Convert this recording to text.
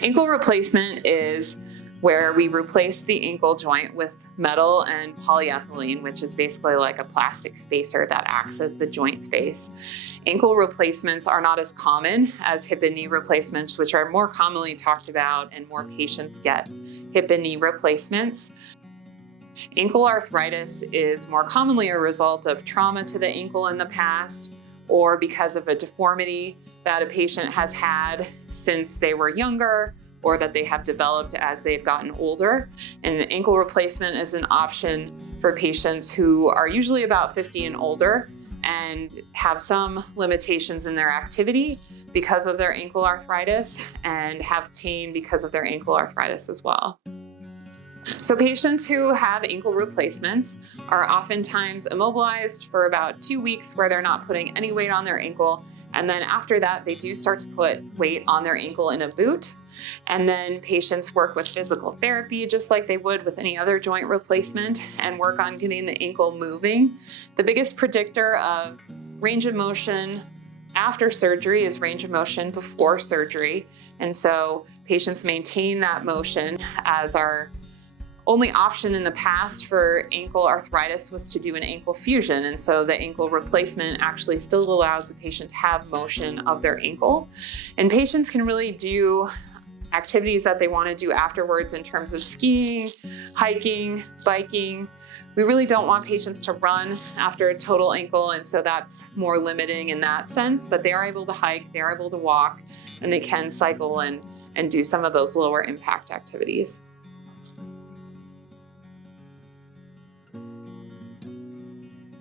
Ankle replacement is where we replace the ankle joint with metal and polyethylene, which is basically like a plastic spacer that acts as the joint space. Ankle replacements are not as common as hip and knee replacements, which are more commonly talked about, and more patients get hip and knee replacements. Ankle arthritis is more commonly a result of trauma to the ankle in the past, or because of a deformity that a patient has had since they were younger, or that they have developed as they've gotten older. And ankle replacement is an option for patients who are usually about 50 and older and have some limitations in their activity because of their ankle arthritis, and have pain because of their ankle arthritis as well. So patients who have ankle replacements are oftentimes immobilized for about 2 weeks where they're not putting any weight on their ankle. And then after that, they do start to put weight on their ankle in a boot. And then patients work with physical therapy just like they would with any other joint replacement, and work on getting the ankle moving. The biggest predictor of range of motion after surgery is range of motion before surgery. And so patients maintain that motion, as our only option in the past for ankle arthritis was to do an ankle fusion. And so the ankle replacement actually still allows the patient to have motion of their ankle. And patients can really do activities that they want to do afterwards in terms of skiing, hiking, biking. We really don't want patients to run after a total ankle, and so that's more limiting in that sense, but they are able to hike, they are able to walk, and they can cycle and do some of those lower impact activities.